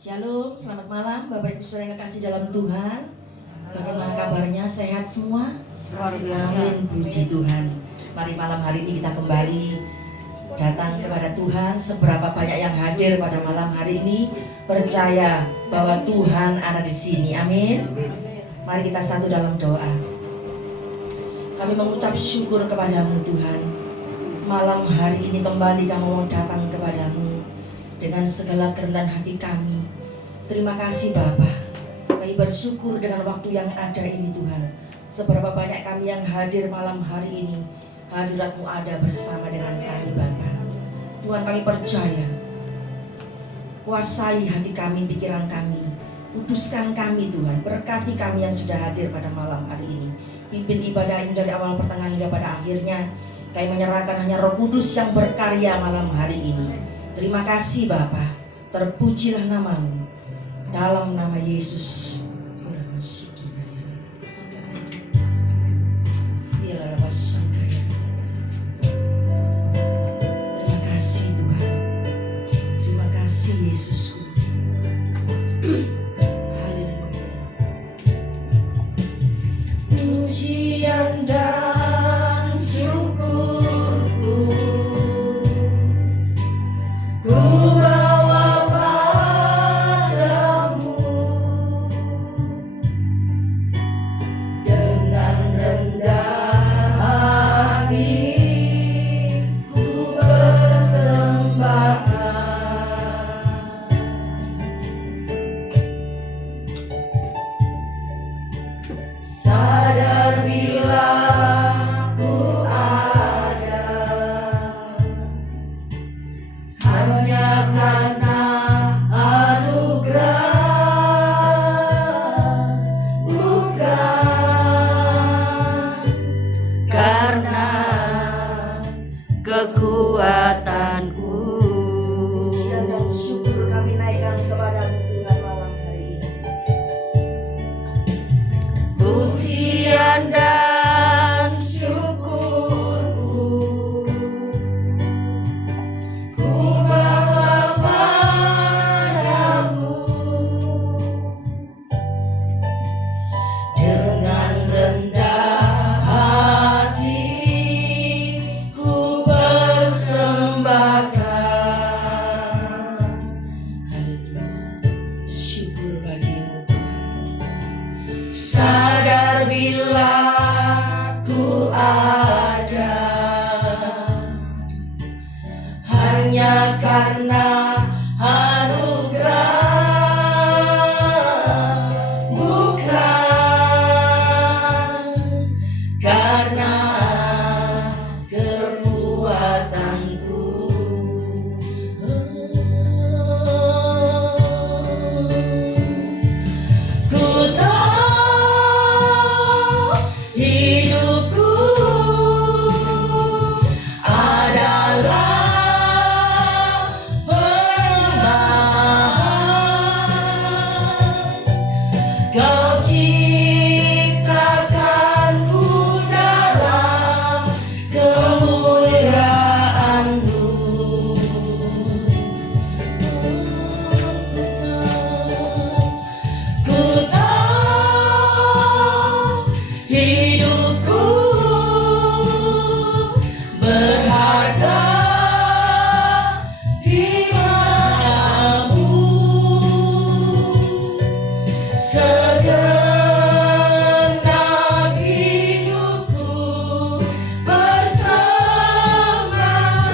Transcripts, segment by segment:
Shalom, selamat malam Bapak Ibu Saudara yang kekasih dalam Tuhan. Bagaimana kabarnya? Sehat semua? Luar biasa. Amin, puji Tuhan. Mari malam hari ini kita kembali datang kepada Tuhan. Seberapa banyak yang hadir pada malam hari ini percaya bahwa Tuhan ada di sini. Amin. Mari kita satu dalam doa. Kami mengucap syukur kepadamu Tuhan. Malam hari ini kembali kami mau datang kepadamu dengan segala kerendahan hati kami. Terima kasih Bapa. Kami bersyukur dengan waktu yang ada ini Tuhan. Seberapa banyak kami yang hadir malam hari ini, hadirat-Mu ada bersama dengan kami Bapa. Tuhan, kami percaya, kuasai hati kami, pikiran kami, kuduskan kami Tuhan, berkati kami yang sudah hadir pada malam hari ini. Pimpin ibadah ini dari awal pertengahan hingga pada akhirnya. Kami menyerahkan hanya Roh Kudus yang berkarya malam hari ini. Terima kasih Bapa, terpujilah nama-Mu dalam nama Yesus. Terima kasih Tuhan, terima kasih Yesusku. Haleluya. Pujian dan syukurku ku bawa padamu dengan rendah hati, ku persembahkan. Sadar bila ku ada hanya karena anugerah, bukan karena kekuatanku. Pujian dan syukur kami naikkan kepada-Mu Tuhan malam hari ini. Pujian dan syukurku ku bawa padamu dengan rendah hati, ku persembahkan. Haleluya, syukur bagi-Mu Tuhan. Sadar bila ku ada hanya karena anugerah, bukan karena kekuatanku. Ku tahu hidupku adalah persembahan. Kau ciptakanku dalam kemuliaan-Mu. Ku tahu hidupku berharga di mata-Mu. Segenap hidupku bersembahkan.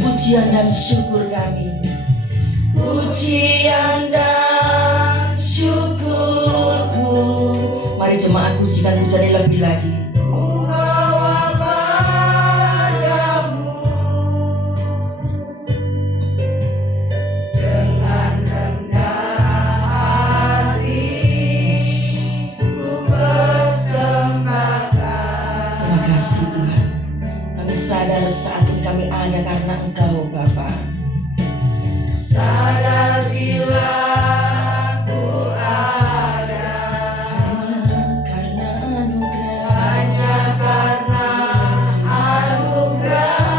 Pujian dan syukur kami, pujian dan syukurku. Mari jemaat pujikan pujian yang lebih lagi. Ku bawa padamu dengan rendah hati, ku persembahkan. Terima kasih Tuhan. Kami sadar saat ini kami ada karena Engkau Bapa. Sadar bila ku ada hanya karena anugerah,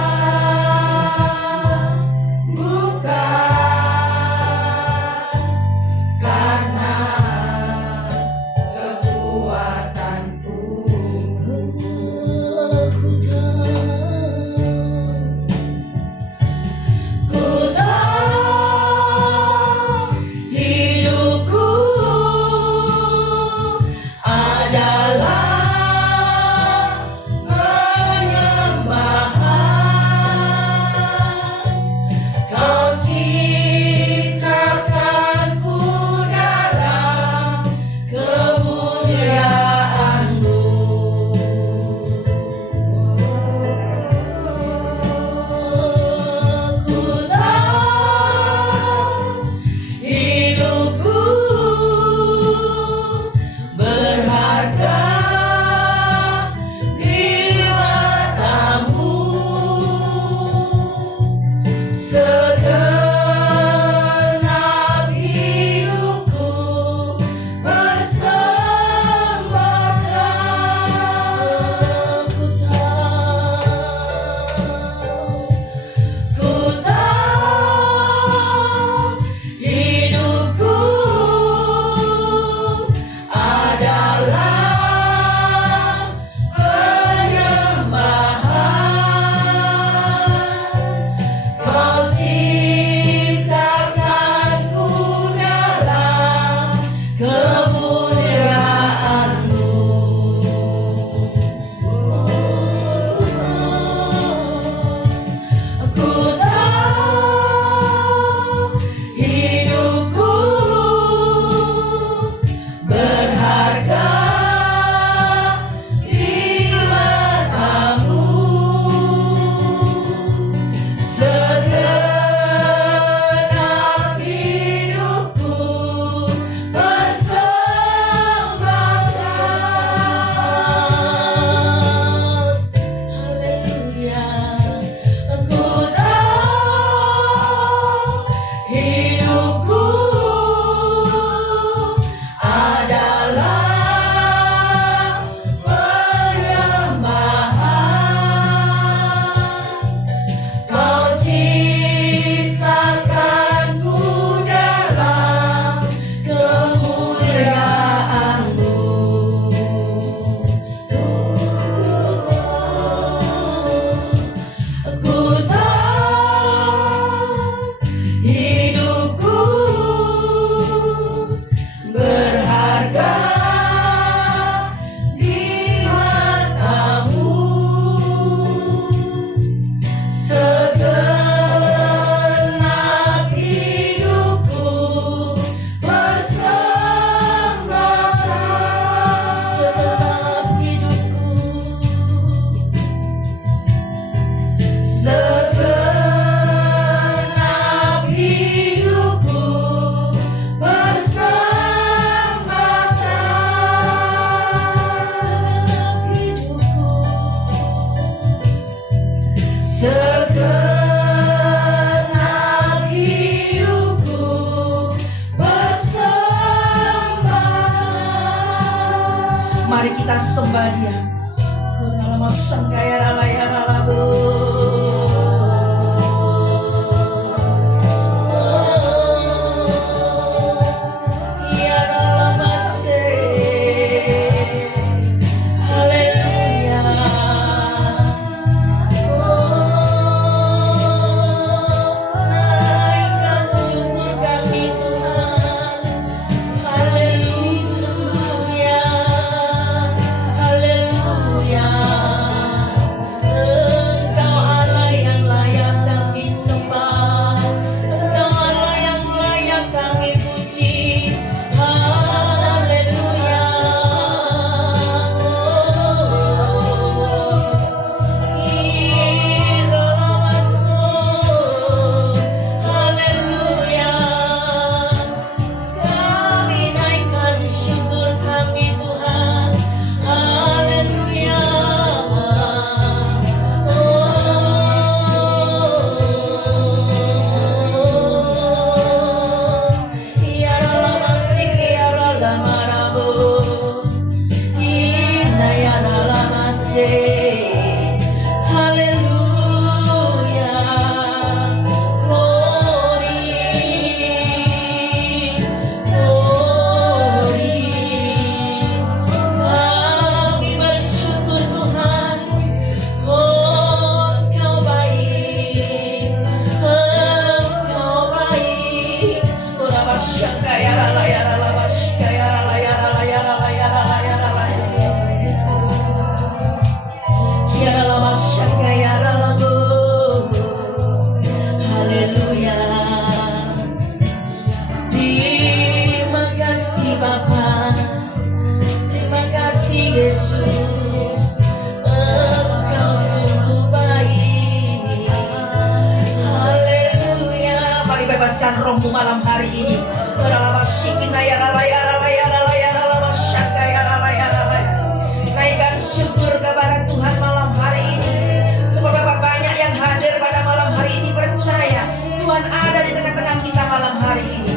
sembah Dia. Lama sangkaya ralaya ralabu. Rohmu malam hari ini. Naikkan syukur kepada Tuhan malam hari ini. Seberapa banyak yang hadir pada malam hari ini percaya Tuhan ada di tengah-tengah kita malam hari ini.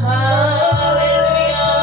Haleluya.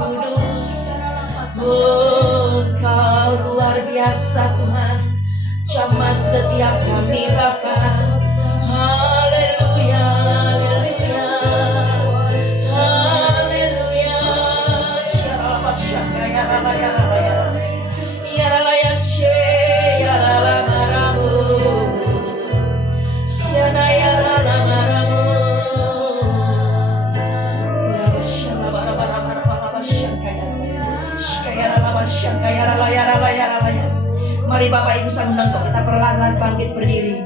Kudus. Oh, Engkau luar biasa Tuhan, jamah setiap kami Bapa. Haleluya, haleluya, haleluya. Syarabah syaka ya raba ya raba ya raba ya raba ya she ya raba maramu syana ya raba maramu ya raba syana raba raba raba syaka ya raba syaka ya raba ya raba ya raba ya. Mari Bapak Ibu saya undang untuk kita perlahan-lahan bangkit berdiri.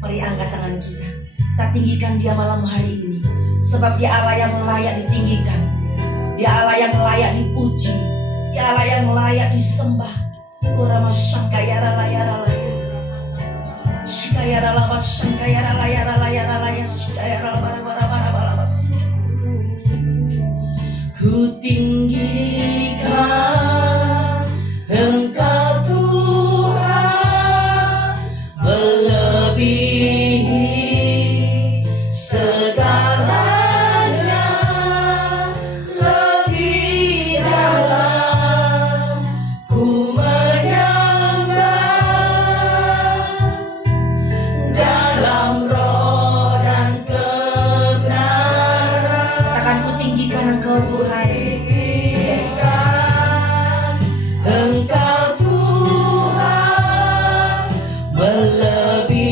Mari angkat tangan kita. Kita tinggikan Dia malam hari ini. Sebab Dia Allah yang layak ditinggikan. Dia Allah yang layak dipuji. Dia Allah yang layak disembah. Urama sangkaya ralaya ralaya. Shikaya ralama sangkaya ralaya ralaya ralaya. Shikaya ralama ralama ralama. Ku tinggikan Engkau Tuhan, melebihi segalanya, lebih dalam ku menyembah dalam roh dan kebenaran. Katakan ku tinggikan Engkau Tuhan. Engkau Tuhan, melebihi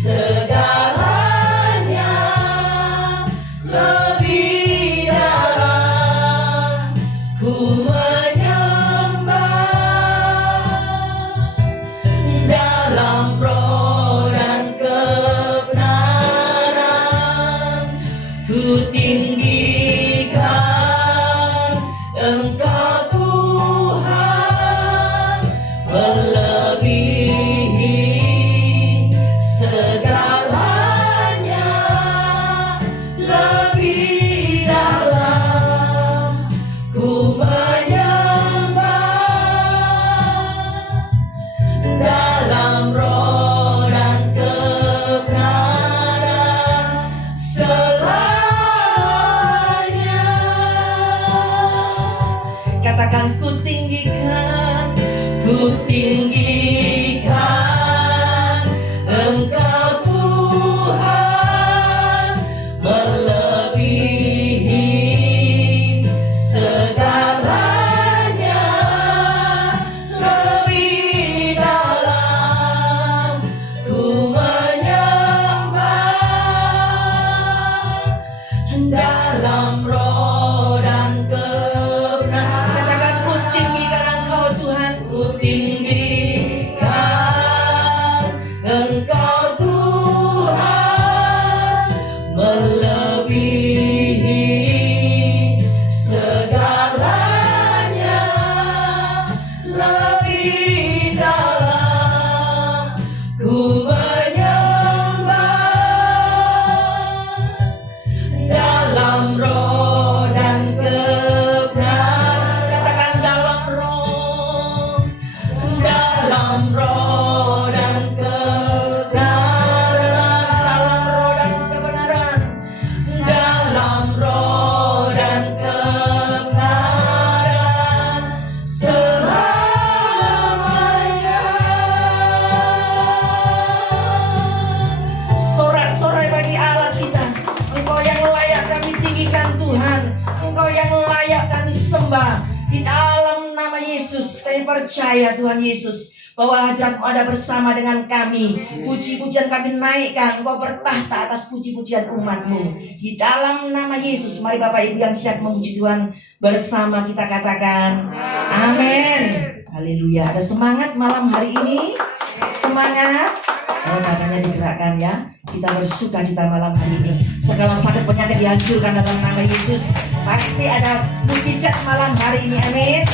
segalanya, lebih dalam ku menyembah dalam roh dan kebenaran. Ku tinggikan Engkau Tuhan, melebihi segalanya, lebih dalam ku menyembah dalam roh dan kebenaran selamanya. Katakan ku tinggikan Engkau Tuhan, melebihi segalanya, lebih dalam ku menyembah dalam roh dan kebenaran. Katakan ku tinggikan Engkau Tuhan, ku tinggikan Engkau Tuhan, melebihi segalanya, lebih dalam ku menyembah dalam roh dan kebenaran. Katakan dalam roh dan kebenaran, dalam roh dan kebenaran selamanya. Sorak-sorai bagi Allah kita. Engkau yang layak kami tinggikan Tuhan, Engkau yang layak kami sembah. Di dalam nama Yesus kami percaya Tuhan Yesus bahwa hadirat-Mu ada bersama dengan kami. Puji-pujian kami naikkan, Engkau bertahta atas puji-pujian umat-Mu. Di dalam nama Yesus, mari Bapak Ibu yang siap memuji Tuhan bersama kita katakan amin. Haleluya. Ada semangat malam hari ini? Semangat. Badannya digerakkan ya. Kita bersuka cita malam hari ini. Segala sakit penyakit dihancurkan dalam nama Yesus. Pasti ada mujizat malam hari ini. Amin.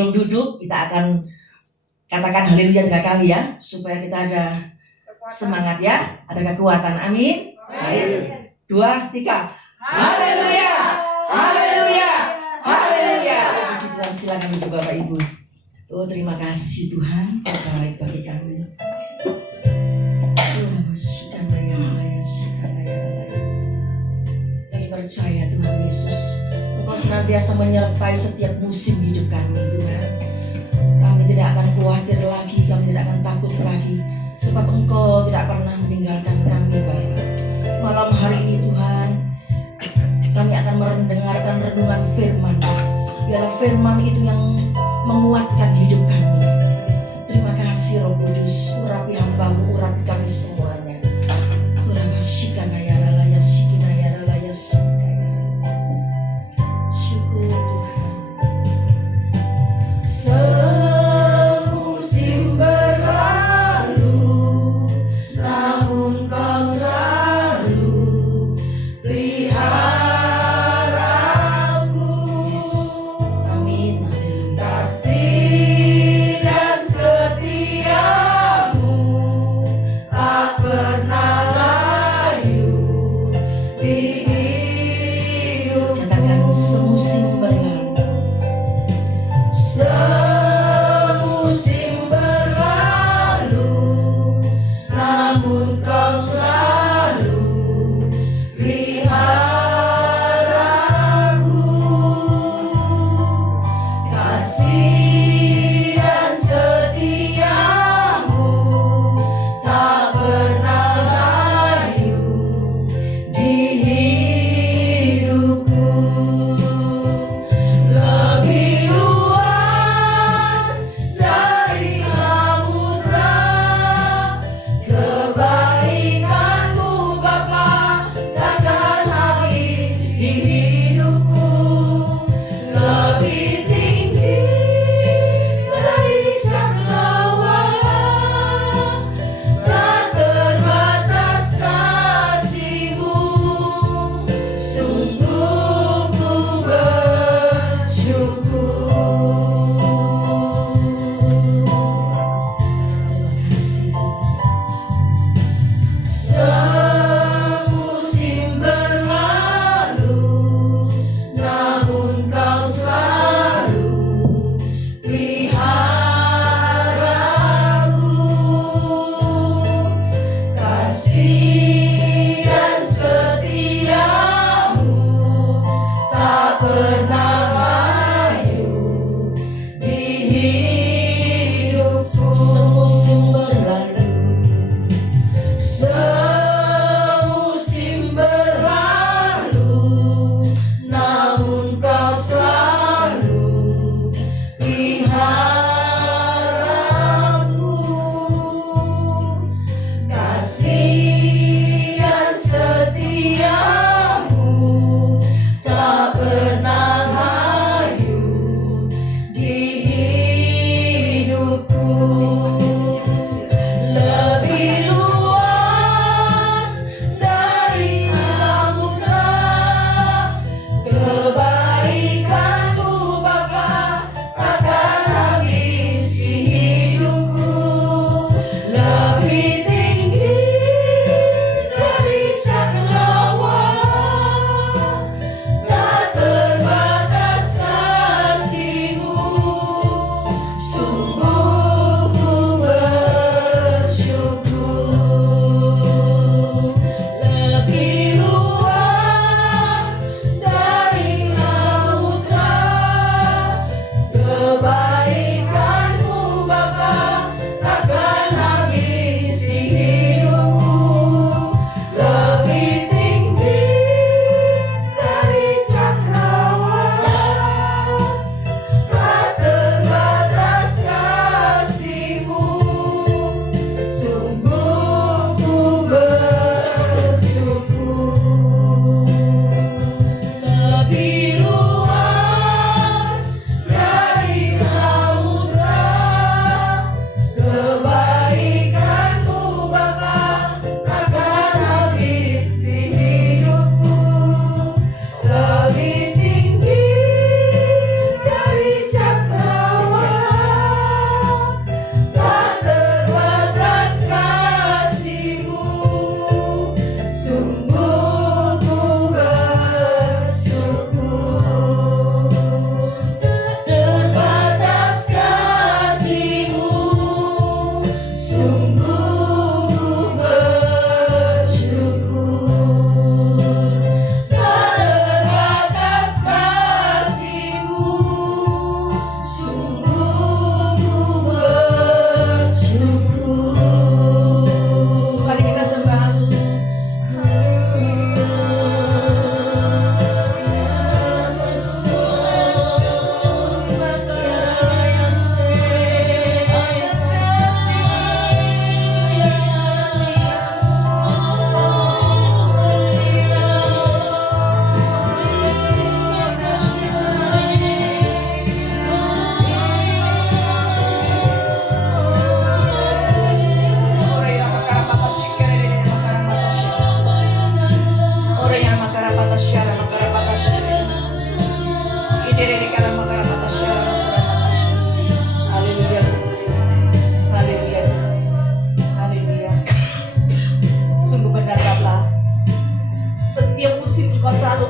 Sebelum duduk kita akan katakan haleluya 3 kali ya, supaya kita ada semangat ya, ada kekuatan. Amin. Baik. 2, 3. Haleluya. Haleluya. Haleluya. Puji Tuhan, silakan duduk Bapak Ibu. Oh, terima kasih Tuhan, baik bagi kami. Kami percaya Tuhan Yesus, Engkau senantiasa menyertai setiap musim hidup kami Tuhan. Kami tidak akan khawatir lagi, kami tidak akan takut lagi, sebab Engkau tidak pernah meninggalkan kami Bapa. Malam hari ini Tuhan, kami akan mendengarkan renungan firman. Biarlah firman itu yang menguatkan hidup kami. Terima kasih Roh Kudus, urapi hamba-Mu, urapi kami semuanya. Syukur Tuhan. Semusim berlalu, namun Kau selalu pelihara aku. Amin. Kasih dan setiamu tak pernah layu di hidup. Katakan semusim berlalu. Semusim berlalu, namun Kau selalu pelihara aku. Kasih dan setiamu tak pernah layu di hidupku. Lebih luas dari samudra kebaikan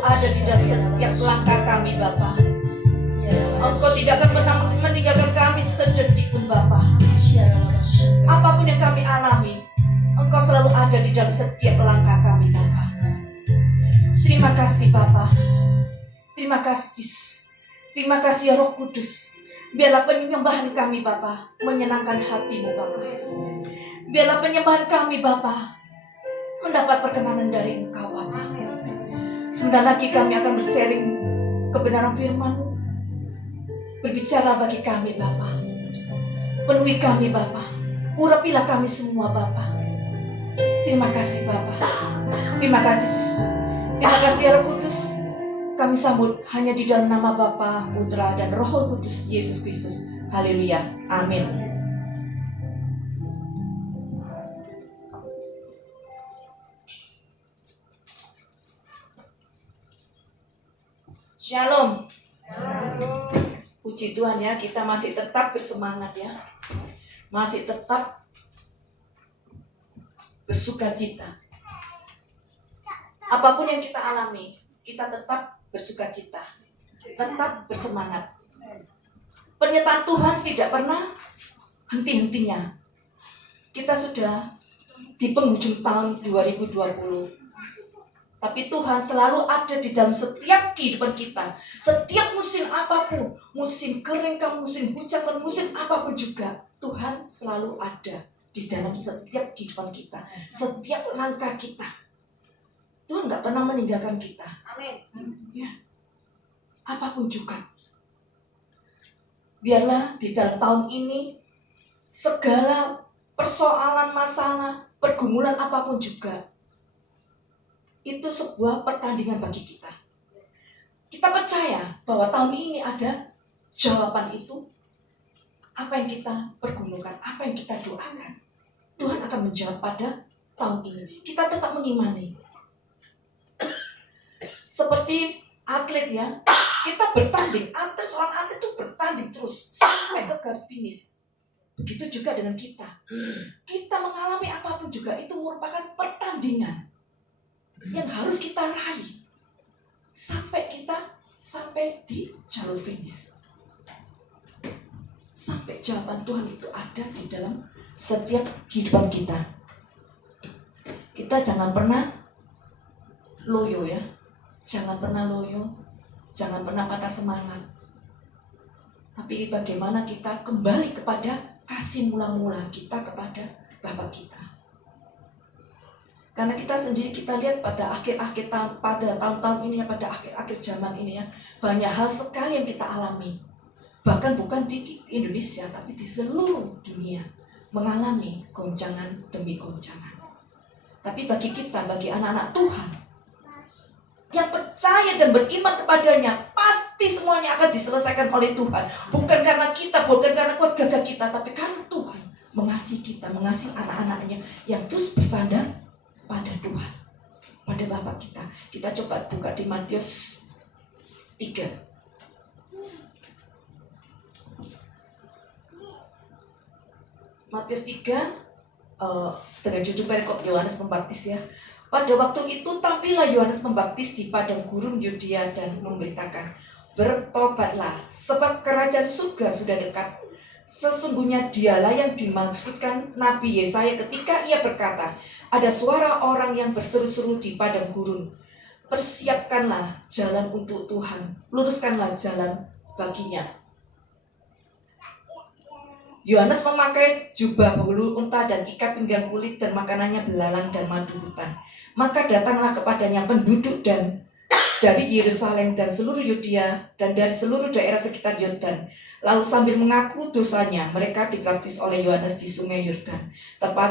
ada di dalam setiap langkah kami Bapa. Engkau tidak akan pernah meninggalkan kami sedetik pun Bapa. Apapun yang kami alami, Engkau selalu ada di dalam setiap langkah kami Bapa. Terima kasih Bapa. Terima kasih. Terima kasih ya Roh Kudus. Biarlah penyembahan kami Bapa menyenangkan hati-Mu Bapa. Biarlah penyembahan kami Bapa mendapat perkenanan dari Engkau Bapa. Sebentar lagi kami akan bersharing kebenaran firman-Mu. Berbicara bagi kami Bapa. Penuhi kami Bapa. Urapilah kami semua Bapa. Terima kasih Bapa. Terima kasih. Terima kasih ya Roh Kudus. Kami sambut hanya di dalam nama Bapa, Putra, dan Roh Kudus Yesus Kristus. Haleluya. Amin. Shalom. Puji Tuhan ya, kita masih tetap bersemangat ya. Masih tetap bersukacita. Apapun yang kita alami, kita tetap bersukacita. Tetap bersemangat. Penyertaan Tuhan tidak pernah henti-hentinya. Kita sudah di penghujung tahun 2020. Tapi Tuhan selalu ada di dalam setiap kehidupan kita. Setiap musim apapun, musim kering, musim hujan, musim apapun juga, Tuhan selalu ada di dalam setiap kehidupan kita. Setiap langkah kita. Tuhan gak pernah meninggalkan kita. Amin. Ya. Apapun juga. Biarlah di dalam tahun ini, segala persoalan, masalah, pergumulan apapun juga, itu sebuah pertandingan bagi kita. Kita percaya bahwa tahun ini ada jawaban itu. Apa yang kita pergumukan, apa yang kita doakan, Tuhan akan menjawab pada tahun ini. Kita tetap mengimani. Seperti atlet ya, kita bertanding. Seorang atlet itu bertanding terus sampai ke garis finish. Begitu juga dengan kita. Kita mengalami apapun juga itu merupakan pertandingan yang harus kita raih sampai di jalur finish, sampai jawaban Tuhan itu ada di dalam setiap kehidupan kita. Kita jangan pernah loyo ya, jangan pernah patah semangat. Tapi bagaimana kita kembali kepada kasih mula-mula kita kepada Bapa kita. Karena kita sendiri kita lihat pada akhir-akhir tahun, pada tahun-tahun ini ya, pada akhir-akhir zaman ini ya, banyak hal sekali yang kita alami. Bahkan bukan di Indonesia, tapi di seluruh dunia mengalami goncangan demi goncangan. Tapi bagi kita, bagi anak-anak Tuhan yang percaya dan beriman kepadanya, pasti semuanya akan diselesaikan oleh Tuhan. Bukan karena kita, bukan karena kuat gagah kita, tapi karena Tuhan mengasihi kita, mengasihi anak-anaknya yang terus bersandar pada Tuhan, pada Bapa kita. Kita coba buka di Matius 3. Matius 3 dengan judul perikop Yohanes Pembaptis ya. Pada waktu itu tampillah Yohanes Pembaptis di padang gurun Yudea dan memberitakan, bertobatlah, sebab kerajaan surga sudah dekat. Sesungguhnya dialah yang dimaksudkan Nabi Yesaya ketika ia berkata, ada suara orang yang berseru-seru di padang gurun, persiapkanlah jalan untuk Tuhan, luruskanlah jalan baginya. Yohanes memakai jubah bulu unta dan ikat pinggang kulit dan makanannya belalang dan madu hutan. Maka datanglah kepadanya penduduk dan dari Yerusalem dan seluruh Yudea dan dari seluruh daerah sekitar Yordan. Lalu sambil mengaku dosanya, mereka dibaptis oleh Yohanes di sungai Yordan.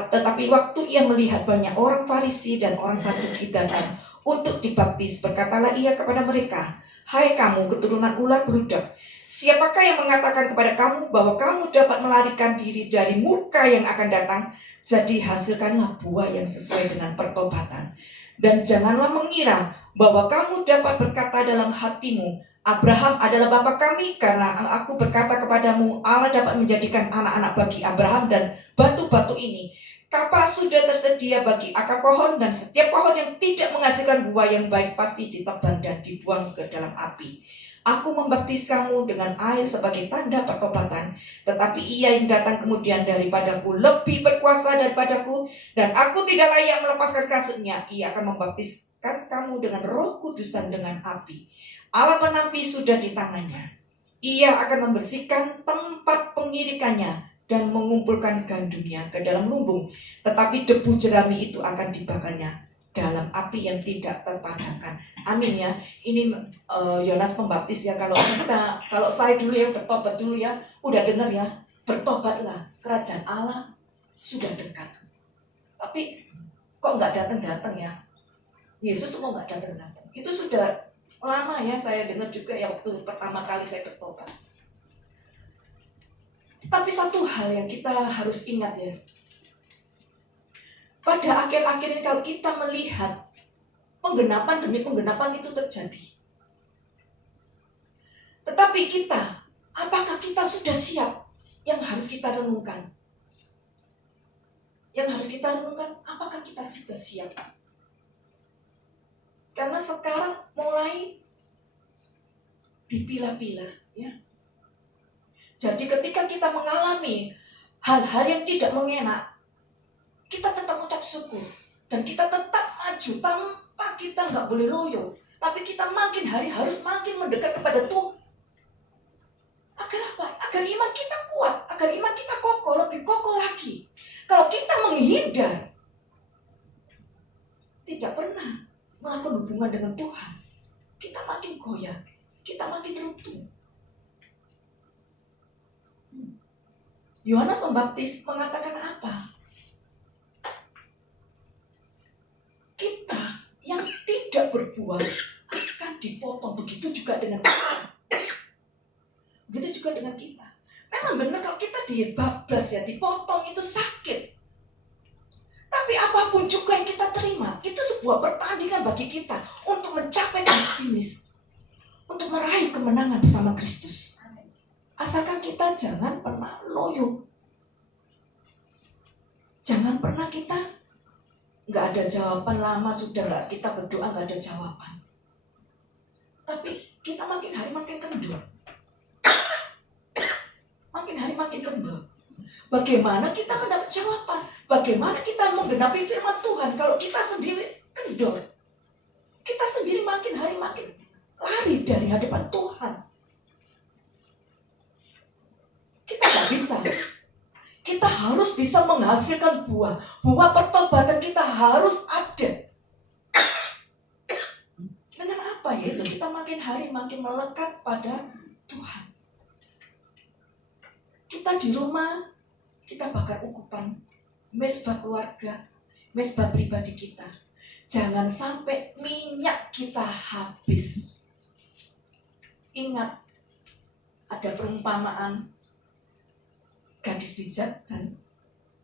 Tetapi waktu ia melihat banyak orang Farisi dan orang Saduki datang untuk dibaptis, berkatalah ia kepada mereka, hai kamu keturunan ular beludak, siapakah yang mengatakan kepada kamu bahwa kamu dapat melarikan diri dari murka yang akan datang? Jadi hasilkanlah buah yang sesuai dengan pertobatan. Dan janganlah mengira bahwa kamu dapat berkata dalam hatimu, Abraham adalah bapa kami, karena aku berkata kepadamu, Allah dapat menjadikan anak-anak bagi Abraham dan batu-batu ini Kapal sudah tersedia bagi akar pohon, dan setiap pohon yang tidak menghasilkan buah yang baik pasti ditebang dan dibuang ke dalam api. Aku membaptis kamu dengan air sebagai tanda pertobatan, tetapi ia yang datang kemudian daripadaku lebih berkuasa daripadaku, dan aku tidak layak melepaskan kasutnya. Ia akan membaptiskan kamu dengan Roh Kudus dan dengan api. Alat penampi sudah di tangannya. Ia akan membersihkan tempat pengirikannya dan mengumpulkan gandumnya ke dalam lumbung, tetapi debu jerami itu akan dibakarnya dalam api yang tidak terpadamkan. Amin ya. Ini Yohanes Pembaptis ya. Kalau saya dulu ya, bertobat dulu ya, udah dengar ya, bertobatlah, kerajaan Allah sudah dekat. Tapi kok nggak datang-datang ya? Yesus kok nggak datang-datang? Itu sudah lama ya, saya dengar juga ya waktu pertama kali saya bertobat. Tapi satu hal yang kita harus ingat ya, pada akhir-akhir ini kalau kita melihat penggenapan demi penggenapan itu terjadi, tetapi kita, apakah kita sudah siap? Yang harus kita renungkan, apakah kita sudah siap? Karena sekarang mulai dipilah-pilah ya. Jadi ketika kita mengalami hal-hal yang tidak mengenak, kita tetap ucap syukur. Dan kita tetap maju tanpa kita nggak boleh loyo. Tapi kita makin hari harus makin mendekat kepada Tuhan. Agar apa? Agar iman kita kuat. Agar iman kita kokoh, lebih kokoh lagi. Kalau kita menghindar, tidak pernah melakukan hubungan dengan Tuhan, kita makin goyah, kita makin runtuh. Yohanes Pembaptis mengatakan apa? Kita yang tidak berbuah akan dipotong. Begitu juga dengan kita. Begitu juga dengan kita. Memang benar kalau kita dibablas ya, dipotong itu sakit. Tapi apapun juga yang kita terima, itu sebuah pertandingan bagi kita untuk mencapai garis finish, untuk meraih kemenangan bersama Kristus. Asalkan kita jangan pernah loyo. Jangan pernah kita nggak ada jawaban, lama sudah nggak kita berdoa nggak ada jawaban. Tapi kita makin hari makin kendor. Makin hari makin kendor. Bagaimana kita mendapat jawaban? Bagaimana kita menggenapi firman Tuhan kalau kita sendiri kendor? Kita sendiri makin hari makin lari dari hadapan Tuhan. Kita nggak bisa. Kita harus bisa menghasilkan buah. Buah pertobatan kita harus ada. Dengan apa ya itu? Kita makin hari makin melekat pada Tuhan. Kita di rumah, kita bakar ukupan, mesbah keluarga, mesbah pribadi kita. Jangan sampai minyak kita habis. Ingat, ada perumpamaan gadis bijak dan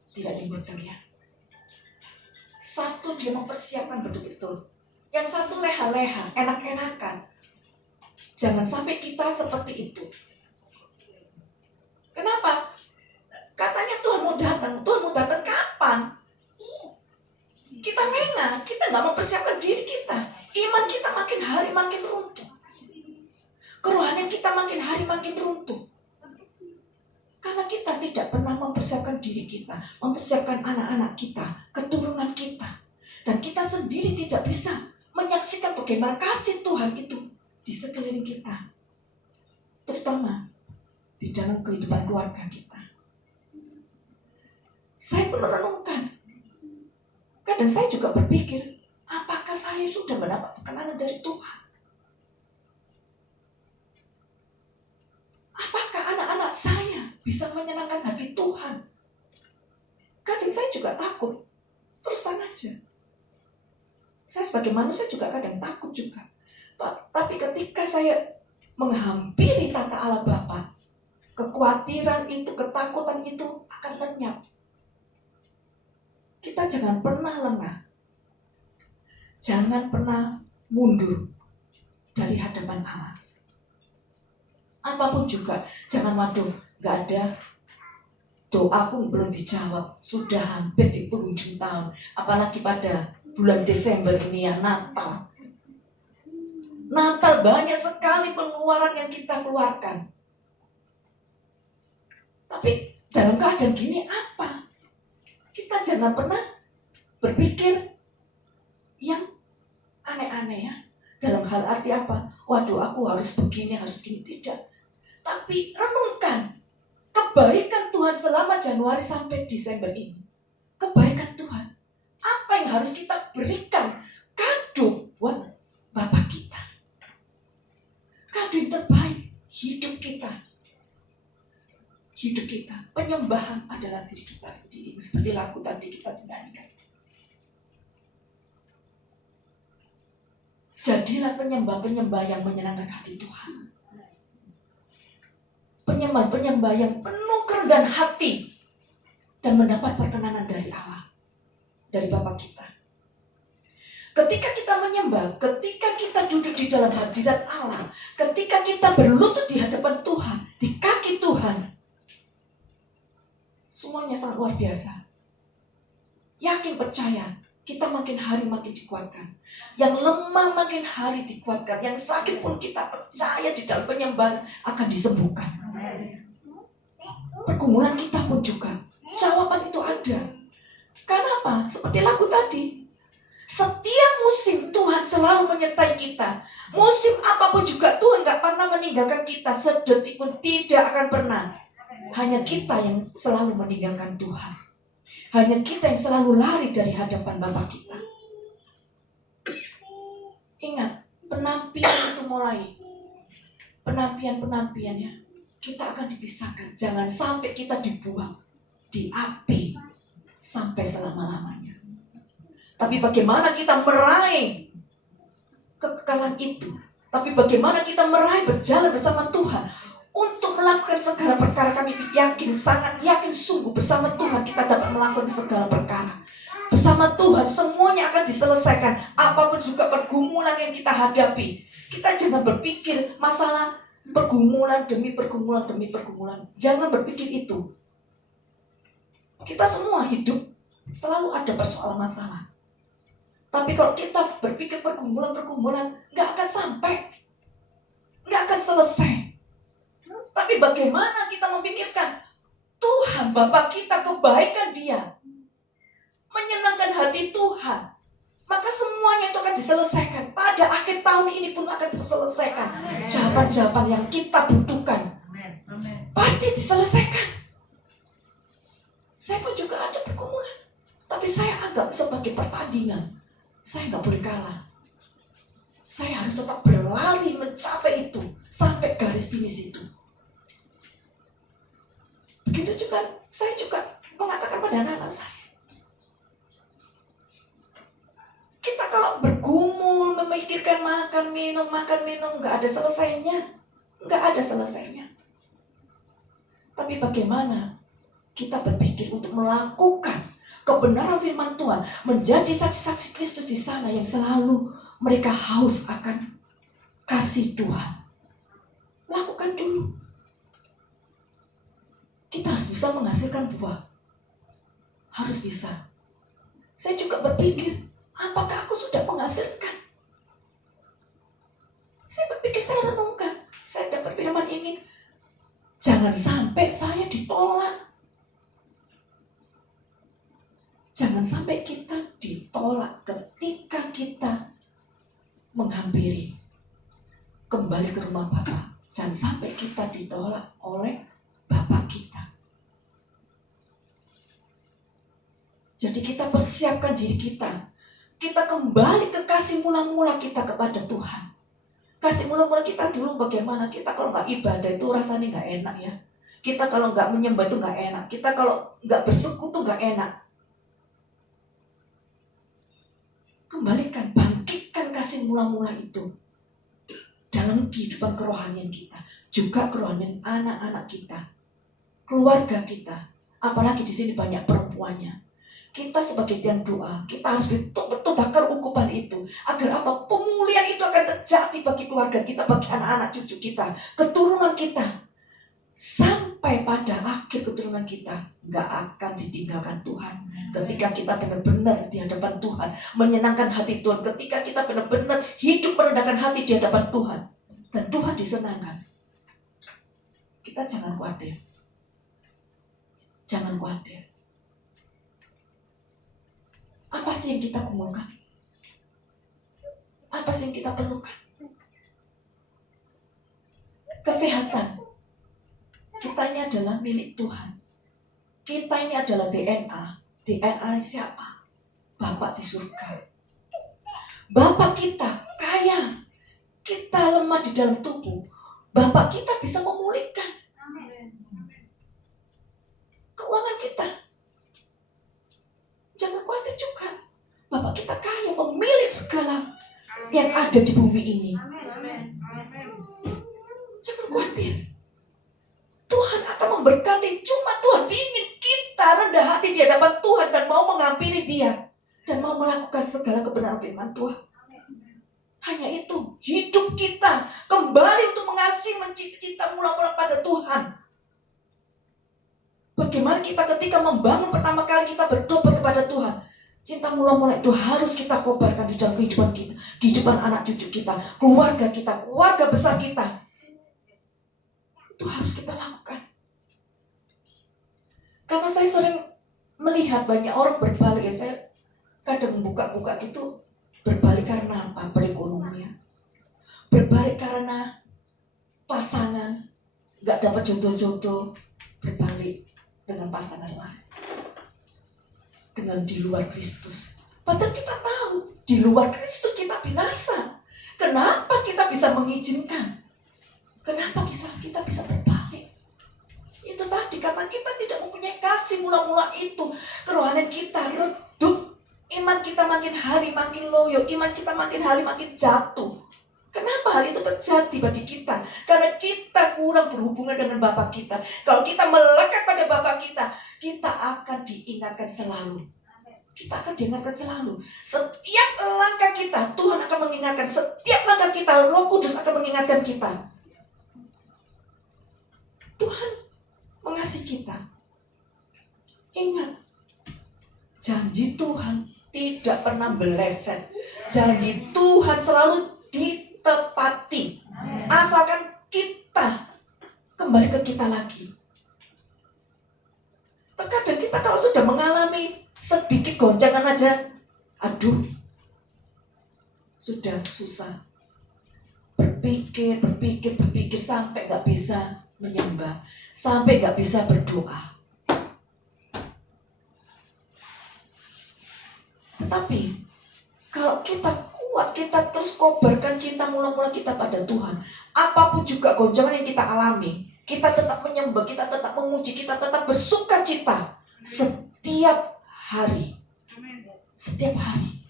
tidak dibuat ceria. Satu dia mempersiapkan betul-betul, yang satu leha-leha, enak-enakan. Jangan sampai kita seperti itu. Kenapa? Katanya Tuhan mau datang. Tuhan mau datang kapan? Kita lengah, kita nggak mempersiapkan diri kita. Iman kita makin hari makin runtuh. Kerohanian kita makin hari makin runtuh. Karena kita tidak pernah mempersiapkan diri kita, mempersiapkan anak-anak kita, keturunan kita. Dan kita sendiri tidak bisa menyaksikan bagaimana kasih Tuhan itu di sekeliling kita. Terutama di dalam kehidupan keluarga kita. Saya pernah renungkan. Kadang saya juga berpikir, apakah saya sudah mendapat tekanan dari Tuhan? Apakah anak-anak saya bisa menyenangkan hati Tuhan? Kadang saya juga takut. Terus terang aja. Saya sebagai manusia juga kadang takut juga. Tapi ketika saya menghampiri tata Allah Bapa, kekhawatiran itu, ketakutan itu akan lenyap. Kita jangan pernah lengah. Jangan pernah mundur dari hadapan Allah. Apapun juga, jangan waduh, gak ada doaku belum dijawab, sudah hampir di penghujung tahun, apalagi pada bulan Desember ini ya, Natal. Natal banyak sekali pengeluaran yang kita keluarkan. Tapi dalam keadaan gini apa? Kita jangan pernah berpikir yang aneh-aneh ya. Dalam hal arti apa? Waduh, aku harus begini, harus begini. Tidak. Tapi renungkan kebaikan Tuhan selama Januari sampai Desember ini. Kebaikan Tuhan. Apa yang harus kita berikan kado buat Bapak kita? Kado yang terbaik, hidup kita. Hidup kita. Penyembahan adalah diri kita sendiri. Seperti lagu tadi kita nyanyikan. Jadilah penyembah-penyembah yang menyenangkan hati Tuhan. Penyembah-penyembah yang penuh kerendahan hati dan mendapat perkenanan dari Allah, dari Bapa kita. Ketika kita menyembah, ketika kita duduk di dalam hadirat Allah, ketika kita berlutut di hadapan Tuhan, di kaki Tuhan, semuanya sangat luar biasa. Yakin, percaya, kita makin hari makin dikuatkan. Yang lemah makin hari dikuatkan. Yang sakit pun kita percaya di dalam penyembahan akan disembuhkan. Pergumulan kita pun juga, jawaban itu ada. Karena apa? Seperti lagu tadi. Setiap musim Tuhan selalu menyertai kita. Musim apapun juga Tuhan gak pernah meninggalkan kita. Sedetik pun tidak akan pernah. Hanya kita yang selalu meninggalkan Tuhan. Hanya kita yang selalu lari dari hadapan Bapa kita. Ingat, penampian itu mulai. Penampian-penampiannya. Kita akan dipisahkan. Jangan sampai kita dibuang di api sampai selama-lamanya. Tapi bagaimana kita meraih kekekalan itu? Tapi bagaimana kita meraih berjalan bersama Tuhan? Untuk melakukan segala perkara kami yakin, sangat yakin sungguh bersama Tuhan kita dapat melakukan segala perkara. Bersama Tuhan semuanya akan diselesaikan. Apapun juga pergumulan yang kita hadapi. Kita jangan berpikir masalah pergumulan demi pergumulan demi pergumulan. Jangan berpikir itu. Kita semua hidup selalu ada persoalan masalah. Tapi kalau kita berpikir pergumulan-pergumulan, nggak akan sampai. Nggak akan selesai. Tapi bagaimana kita memikirkan Tuhan, Bapa kita, kebaikan Dia, menyenangkan hati Tuhan, maka semuanya itu akan diselesaikan. Pada akhir tahun ini pun akan diselesaikan. Jawaban-jawaban yang kita butuhkan pasti diselesaikan. Saya pun juga ada pergumulan, tapi saya anggap sebagai pertandingan. Saya nggak boleh kalah. Saya harus tetap berlari mencapai itu sampai garis finish itu. Begitu juga saya juga mengatakan pada anak-anak saya. Kita kalau bergumul memikirkan makan minum nggak ada selesainya, nggak ada selesainya. Tapi bagaimana kita berpikir untuk melakukan kebenaran firman Tuhan, menjadi saksi-saksi Kristus di sana yang selalu mereka haus akan kasih Tuhan. Lakukan dulu. Kita harus bisa menghasilkan buah. Harus bisa. Saya juga berpikir, apakah aku sudah menghasilkan? Saya berpikir, saya renungkan. Saya dapat firman ini. Jangan sampai saya ditolak. Jangan sampai kita ditolak ketika kita menghampiri kembali ke rumah Bapa. Jangan sampai kita ditolak oleh Bapa kita. Jadi kita persiapkan diri kita. Kita kembali ke kasih mula-mula kita kepada Tuhan. Kasih mula-mula kita dulu bagaimana? Kita kalau nggak ibadah itu rasanya nggak enak ya. Kita kalau nggak menyembah itu nggak enak. Kita kalau nggak bersekutu nggak enak. Kembalikan, bangkitkan kasih mula-mula itu dalam kehidupan kerohanian kita, juga kerohanian anak-anak kita, keluarga kita, apalagi di sini banyak perempuannya. Kita sebagai tiang doa, kita harus betul-betul bakar ukupan itu, agar apa? Pemulihan itu akan terjadi bagi keluarga kita, bagi anak-anak cucu kita, keturunan kita. sampai pada akhir keturunan kita nggak akan ditinggalkan Tuhan. Ketika kita benar-benar di hadapan Tuhan, menyenangkan hati Tuhan, ketika kita benar-benar hidup merendahkan hati di hadapan Tuhan, dan Tuhan disenangkan, kita jangan khawatir. Jangan khawatir. Apa sih yang kita gumulkan? Apa sih yang kita perlukan? Kesehatan. Kita ini adalah milik Tuhan. Kita ini adalah DNA. DNA siapa? Bapak di surga. Bapak kita kaya. Kita lemah di dalam tubuh. Bapak kita bisa memulihkan keuangan kita. Jangan khawatir juga. Bapak kita kaya, pemilik segala yang ada di bumi ini. Jangan khawatir. Tuhan akan memberkati. Cuma Tuhan ingin kita rendah hati di hadapan Tuhan dan mau mengampiri Dia dan mau melakukan segala kebenaran firman Tuhan. Hanya itu, hidup kita kembali untuk mengasihi, mencinta mula-mula pada Tuhan. Bagaimana kita ketika membangun pertama kali kita bertobat kepada Tuhan, cinta mula-mula itu harus kita kobarkan di dalam kehidupan kita, kehidupan anak cucu kita, keluarga besar kita. Itu harus kita lakukan. Karena saya sering melihat banyak orang berbalik, saya kadang buka-buka gitu, berbalik karena apa? Perekonomian. Berbalik karena pasangan, gak dapat jodoh-jodoh, berbalik dengan pasangan lain. Dengan di luar Kristus. Padahal kita tahu, di luar Kristus kita binasa. Kenapa kita bisa mengizinkan? Kenapa kita bisa berbalik? Itu tadi, karena kita tidak mempunyai kasih mula-mula itu. Kerohanian kita redup. Iman kita makin hari makin loyo. Iman kita makin hari makin jatuh. Kenapa hal itu terjadi bagi kita? Karena kita kurang berhubungan dengan Bapa kita. Kalau kita melekat pada Bapa kita, kita akan diingatkan selalu. Kita akan diingatkan selalu. Setiap langkah kita, Tuhan akan mengingatkan. Setiap langkah kita, Roh Kudus akan mengingatkan kita. Tuhan mengasihi kita. Ingat, janji Tuhan tidak pernah meleset. Janji Tuhan selalu ditepati. Asalkan kita kembali ke kita lagi. Terkadang kita kalau sudah mengalami sedikit goncangan aja, aduh, sudah susah. Berpikir sampai gak bisa menyembah, sampai gak bisa berdoa. Tetapi kalau kita kuat, kita terus kobarkan cinta mula-mula kita pada Tuhan, apapun juga goncangan yang kita alami, kita tetap menyembah, kita tetap memuji, kita tetap bersuka cita setiap hari. Setiap hari.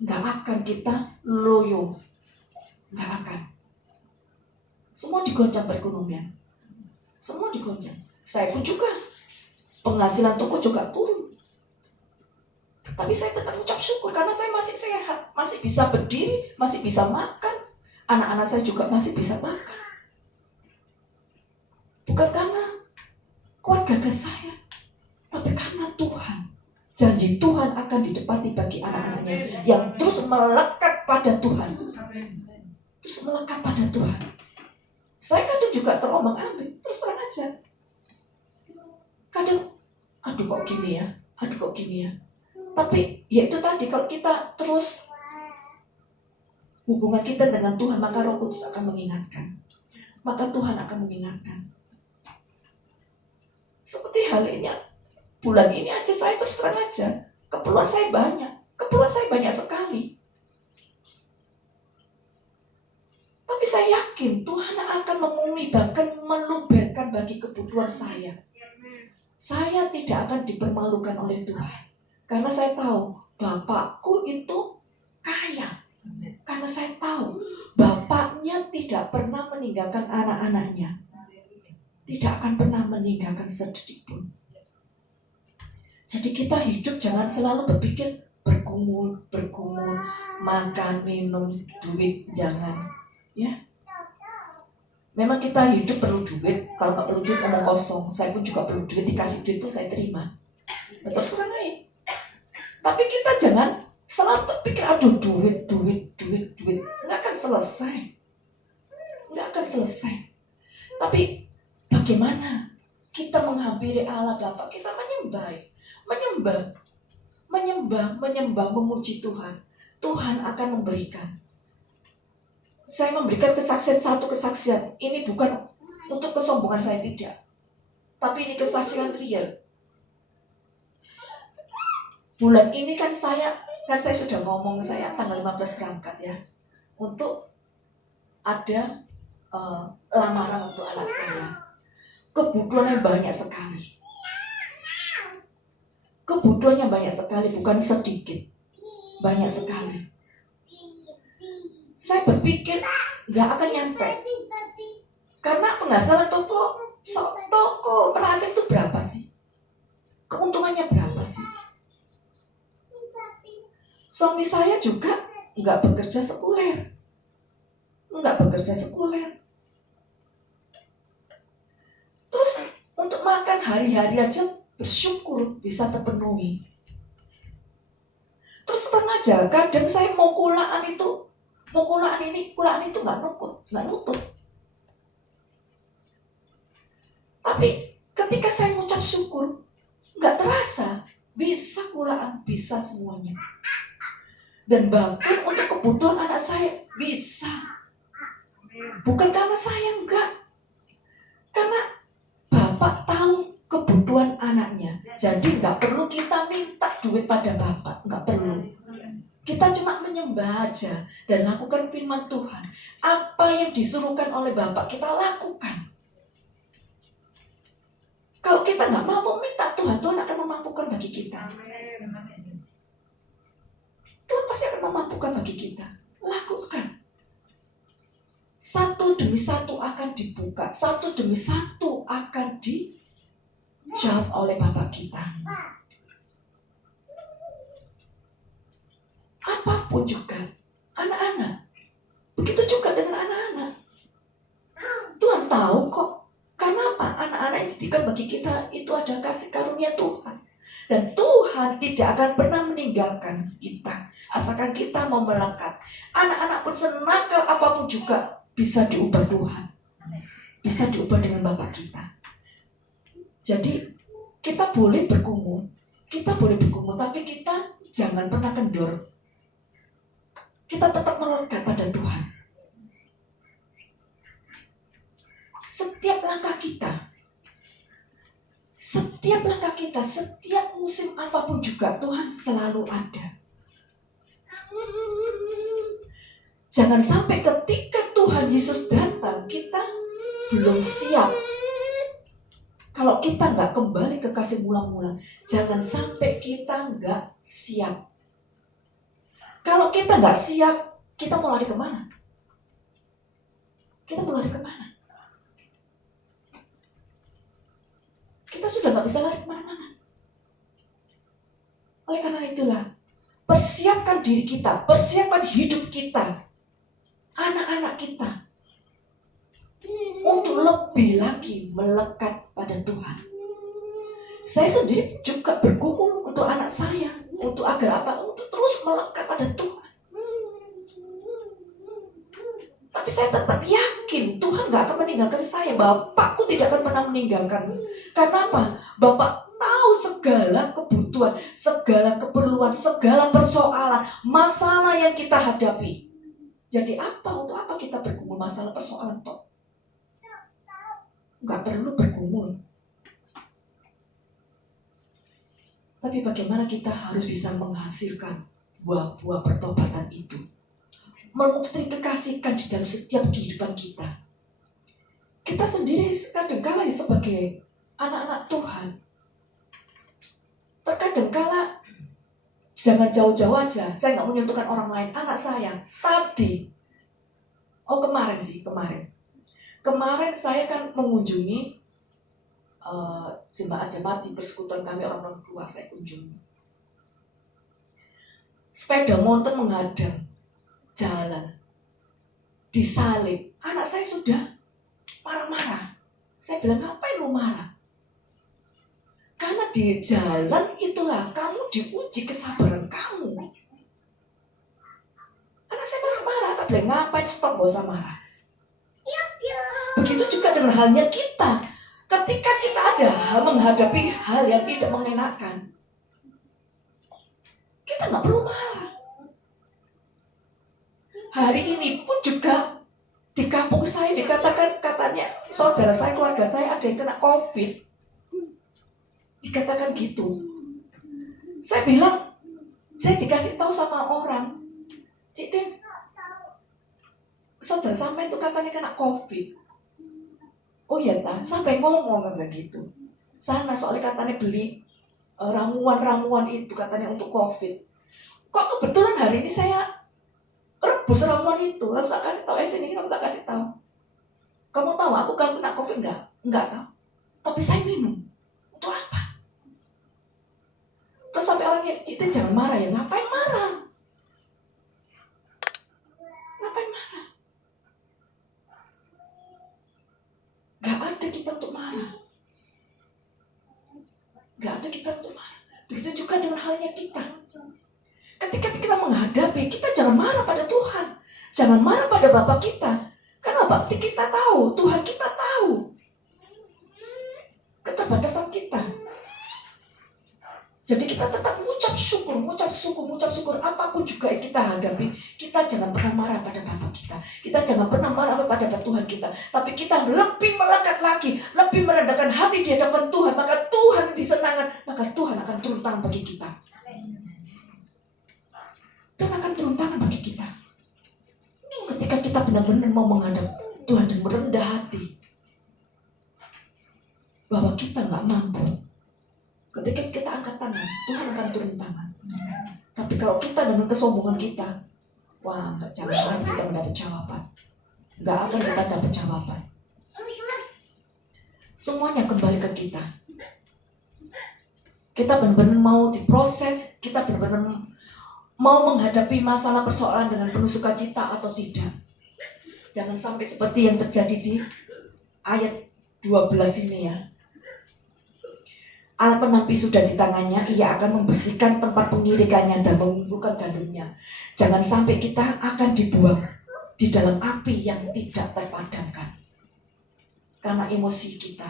Gak akan kita loyo. Gak akan. Semua digoncang perekonomian. Semua digoncang. Saya pun juga. Penghasilan toko juga turun. Tapi saya tetap ucap syukur karena saya masih sehat. Masih bisa berdiri, masih bisa makan. Anak-anak saya juga masih bisa makan. Bukan karena keluarga saya, tapi karena Tuhan. Janji Tuhan akan ditepati bagi anak-anaknya yang terus melekat pada Tuhan. Terus melekat pada Tuhan. Saya kadang juga terombang-ambing, terus terang aja. Kadang, aduh kok gini ya. Tapi ya itu tadi, kalau kita terus hubungan kita dengan Tuhan, maka Roh Kudus akan mengingatkan. Maka Tuhan akan mengingatkan. Seperti hal ini, bulan ini aja saya terus terang aja, keperluan saya banyak sekali. Tapi saya yakin Tuhan akan memenuhi, bahkan meluberkan bagi kebutuhan saya. Saya tidak akan dipermalukan oleh Tuhan. Karena saya tahu Bapakku itu kaya. Karena saya tahu Bapaknya tidak pernah meninggalkan anak-anaknya. Tidak akan pernah meninggalkan sedetik pun. Jadi kita hidup jangan selalu berpikir bergumul, makan, minum, duit, jangan. Ya. Memang kita hidup perlu duit. Kalau nggak perlu duit ngomong kosong. Saya pun juga perlu duit, dikasih duit pun saya terima. Terus terang aja. Tapi kita jangan selalu terpikir aduh duit. Nggak akan selesai. Tapi bagaimana kita menghampiri Allah Bapa? Kita menyembah, memuji Tuhan. Tuhan akan memberikan. Saya memberikan satu kesaksian. Ini bukan untuk kesombongan saya, tidak. Tapi ini kesaksian real. Bulan ini kan saya sudah ngomong, saya tanggal 15 berangkat ya. Untuk ada lamaran untuk anak saya. Kebutuhannya banyak sekali, bukan sedikit. Banyak sekali. Saya berpikir nggak akan nyampe. Karena penghasilan toko perajin itu berapa sih? Keuntungannya berapa sih? Suami saya juga nggak bekerja sekuler. Terus untuk makan hari-hari aja bersyukur bisa terpenuhi. Terus pernah aja kadang saya mau kulaan itu nggak nutut. Tapi ketika saya mengucap syukur, nggak terasa bisa kulaan, bisa semuanya. Dan bahkan untuk kebutuhan anak saya bisa. Bukan karena saya enggak. Karena Bapak tahu kebutuhan anaknya. Jadi nggak perlu kita minta duit pada Bapak, nggak perlu. Kita cuma menyembah aja dan lakukan firman Tuhan. Apa yang disuruhkan oleh Bapak kita lakukan. Kalau kita nggak mampu minta Tuhan akan memampukan bagi kita. Tuhan pasti akan memampukan bagi kita. Lakukan. Satu demi satu akan dibuka. Satu demi satu akan dijawab oleh Bapak kita. Apapun juga. Anak-anak. Begitu juga dengan anak-anak. Tuhan tahu kok. Karena apa? Anak-anak yang dititipkan bagi kita itu adalah kasih karunia Tuhan. Dan Tuhan tidak akan pernah meninggalkan kita. Asalkan kita mau melekat. Anak-anak pun senakal apapun juga bisa diubah Tuhan. Bisa diubah dengan Bapak kita. Jadi kita boleh bergumul. Tapi kita jangan pernah kendor. Kita tetap melekat pada Tuhan. Setiap langkah kita, setiap musim apapun juga Tuhan selalu ada. Jangan sampai ketika Tuhan Yesus datang kita belum siap. Kalau kita nggak kembali ke kasih mula-mula, jangan sampai kita nggak siap. Kalau kita nggak siap, kita mau lari kemana? Kita sudah nggak bisa lari kemana-mana. Oleh karena itulah, persiapkan diri kita, persiapkan hidup kita, anak-anak kita, untuk lebih lagi melekat pada Tuhan. Saya sendiri juga bergumul untuk anak saya, untuk agar apa? Untuk terus melekat pada Tuhan. Tapi saya tetap yakin Tuhan gak akan meninggalkan saya. Bapakku tidak akan pernah meninggalkan. Karena apa? Bapak tahu segala kebutuhan, segala keperluan, segala persoalan, masalah yang kita hadapi. Jadi untuk apa kita bergumul masalah persoalan toh? Gak perlu bergumul. Tapi bagaimana kita harus bisa menghasilkan buah-buah pertobatan itu. Memultiplikasikan di dalam setiap kehidupan kita. Kita sendiri kadang-kala sebagai anak-anak Tuhan, terkadang-kala jangan jauh-jauh aja. Saya nggak menyentuhkan orang lain. Anak saya kemarin saya kan mengunjungi jemaat-jemaat di persekutuan kami, orang-orang tua saya kunjungi. Sepeda motor menghadang jalan, disalib. Anak saya sudah marah-marah. Saya bilang, ngapain lu marah? Karena di jalan itulah kamu diuji kesabaran kamu. Karena saya masih marah, tak bilang, ngapain stop, gak usah marah. Begitu juga dengan halnya kita. Ketika kita ada menghadapi hal yang tidak mengenakan, kita nggak perlu marah. Hari ini pun juga di kampung saya dikatakan, katanya saudara saya, keluarga saya ada yang kena COVID. Dikatakan gitu. Saya bilang, saya dikasih tahu sama orang, Cik Tin, saudara sampai itu katanya kena COVID. Oh iya tak, sampai ngomong kayak gitu. Sana soalnya katanya beli ramuan-ramuan itu katanya untuk COVID. Kok kebetulan hari ini saya rebus ramuan itu, lalu tak kasih tahu, sini kamu tak kasih tahu. Kamu tahu aku kan kena COVID enggak? Enggak tahu. Tapi saya minum. Untuk apa? Terus sampai orangnya, Cita jangan marah ya. Ngapain marah? Ngapain marah? Gak ada kita untuk marah. Gak ada kita untuk marah. Begitu juga dengan halnya kita. Ketika kita menghadapi, kita jangan marah pada Tuhan. Jangan marah pada Bapa kita. Karena Bapa kita tahu, Tuhan kita tahu keterbatasan kita. Jadi kita tetap mengucap syukur, apapun juga yang kita hadapi. Kita jangan pernah marah pada Bapa kita. Kita jangan pernah marah pada Tuhan kita. Tapi kita lebih melekat lagi, lebih merendahkan hati di hadapan Tuhan. Maka Tuhan disenangkan, maka Tuhan akan turun tangan bagi kita. Tuhan akan turun tangan bagi kita. Ketika kita benar-benar mau menghadap Tuhan dan merendah hati, bahwa kita nggak mampu. Ketika kita angkat tangan, Tuhan akan turun tangan. Tapi kalau kita dengan kesombongan kita, wah, nggak jangan kita mendapat jawaban. Nggak akan kita dapat jawaban. Semuanya kembali ke kita. Kita benar-benar mau diproses, kita benar-benar mau menghadapi masalah persoalan dengan penuh sukacita atau tidak. Jangan sampai seperti yang terjadi di ayat 12 ini ya. Alat penapi sudah di tangannya, ia akan membersihkan tempat pengirikannya dan mengumpulkan gandumnya. Jangan sampai kita akan dibuang di dalam api yang tidak terpadamkan. Karena emosi kita.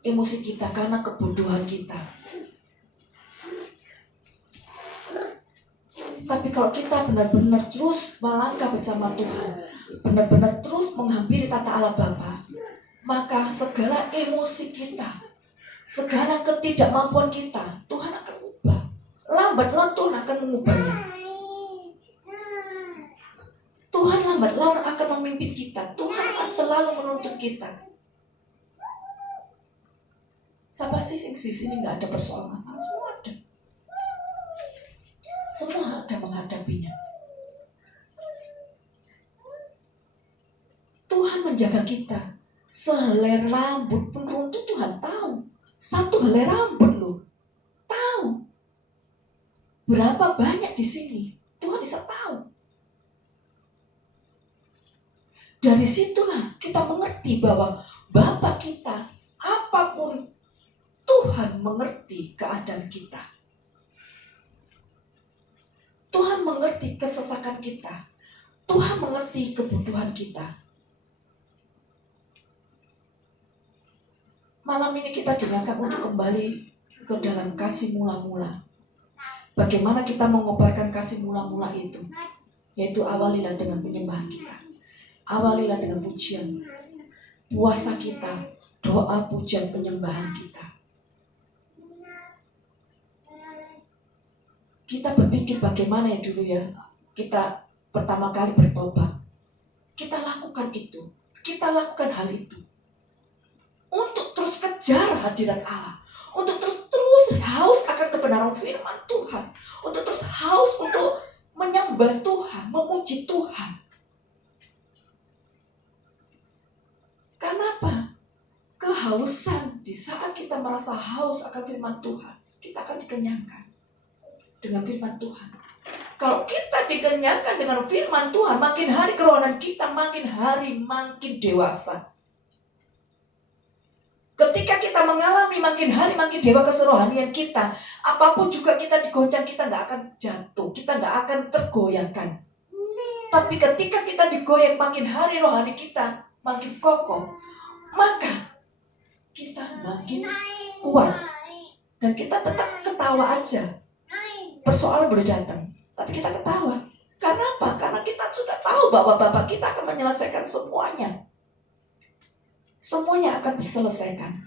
Emosi kita karena kebodohan kita. Tapi kalau kita benar-benar terus melangkah bersama Tuhan, benar-benar terus menghampiri tata Allah Bapa, maka segala emosi kita, segala ketidakmampuan kita, Tuhan akan ubah. Lambat laun Tuhan akan mengubahnya. Tuhan lambat laun akan memimpin kita. Tuhan akan selalu menuntut kita. Siapa sih yang di sini nggak ada persoalan masalah? Semua ada. Semua ada menghadapinya. Tuhan menjaga kita. Sehelai rambut pun runtuh Tuhan tahu. Satu helai rambut loh. Tahu. Berapa banyak di sini. Tuhan bisa tahu. Dari situlah kita mengerti bahwa Bapa kita, apapun Tuhan mengerti keadaan kita. Tuhan mengerti kesesakan kita. Tuhan mengerti kebutuhan kita. Malam ini kita dengarkan untuk kembali ke dalam kasih mula-mula. Bagaimana kita mengobarkan kasih mula-mula itu? Yaitu awalilah dengan penyembahan kita. Awalilah dengan pujian. Puasa kita, doa, pujian, penyembahan kita. Kita berpikir bagaimana ya dulu ya. Kita pertama kali bertobat. Kita lakukan itu. Kita lakukan hal itu. Untuk terus kejar hadirat Allah. Untuk terus haus akan kebenaran firman Tuhan. Untuk terus haus untuk menyembah Tuhan, memuji Tuhan. Kenapa? Kehausan di saat kita merasa haus akan firman Tuhan, kita akan dikenyangkan dengan firman Tuhan. Kalau kita dikenyangkan dengan firman Tuhan, makin hari kerohanian kita makin hari makin dewasa. Ketika kita mengalami makin hari makin dewa keserohanian kita, apapun juga kita digoncang, kita nggak akan jatuh, kita nggak akan tergoyahkan. Tapi ketika kita digoyang makin hari rohani kita makin kokoh, maka kita makin kuat. Dan kita tetap ketawa aja. Persoalan boleh datang, tapi kita ketawa. Karena apa? Karena kita sudah tahu bahwa Bapa kita akan menyelesaikan semuanya. Semuanya akan diselesaikan.